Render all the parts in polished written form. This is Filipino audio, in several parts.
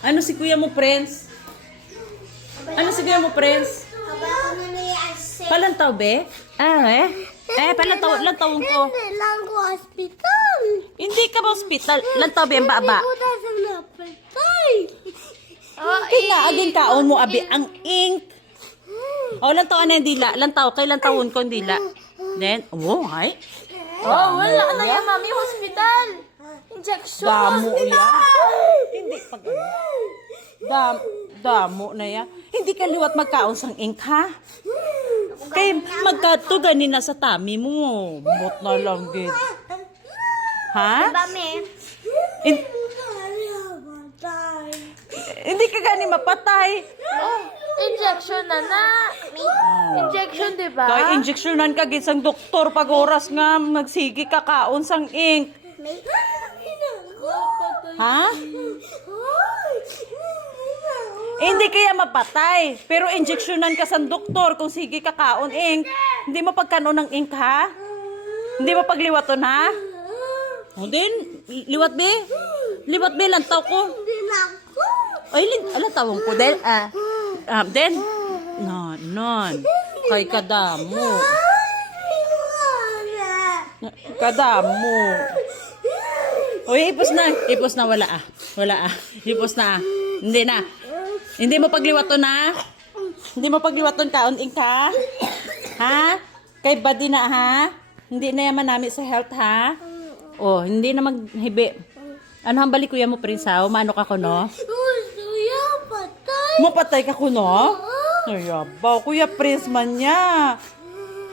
Ano si kuya mo, Prince? Ano si kuya mo, Prince? Palantaw, be? Lantaw ko. Hindi lang ko hospital. Hindi ka ba hospital? Lantaw, be, ang baba. Hindi ko na sa hospital. Aging kaon mo, abi, ang ink. Lantaw, ano yung dila? Lantaw, kay lantawon ko yung dila. Then, ay. Wala na yan, mami. Hospital. Injection. Damo yan. Hindi, pag damo na yan. Hindi ka liwat magkaon sang ink, ha? Kay magkato ganin na sa tummy mo. Bot na lang, gid. Ha? Mami. Hindi ka gani mapatay. Injection na. Injection, di ba? Kay injectionan ka gid sang doktor pag oras nga magsigi ka kaon sang ink. Ha? Hindi kaya mapatay. Pero injectionan ka sang doktor kung sige ka kaon ink. Hindi mo pagkanon ng ink, ha? Hindi mo pagliwaton, ha? O din, liwat be. Liwat be, lantaw ko. Hindi na ako. Ay, tawang ko. Den. Non. Kay kadamo. Kadamo. Uy, ipos na, wala ah. Ipos na ah. Hindi na. Hindi mo pagliwaton na. Hindi mo pagliwaton kaon ink, ha? Ha? Kay body na, ha? Hindi na yaman namin sa health, ha? Hindi na maghibi. Ano ang balik kuya mo, Prince, ha? Umano ka ko, no? Kuya, patay. Mapatay ka ko, no? Ay, abaw. Kuya Prince man niya.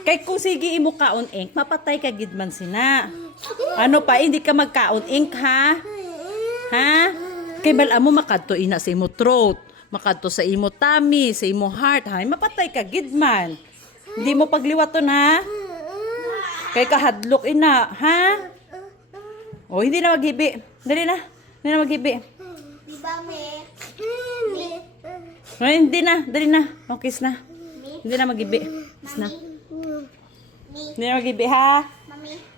Kay kung sige imo kaon ink, mapatay ka gid man sina. Ano pa, hindi ka magkaon ink, ha? Ha? Kay bala mo makadto ina sa imo throat, makadto sa imo tummy, sa imo heart, ha? Mapatay ka gid man. Hindi mo pagliwaton, ha? Kay kahadlok ina, ha? Hindi na maghibi. Dali na. Hindi na maghibi. Di ba, me? Hindi na. Dali na. Okay na. Hindi na maghibi. Kiss na. Hindi na maghibi, ha? Mami.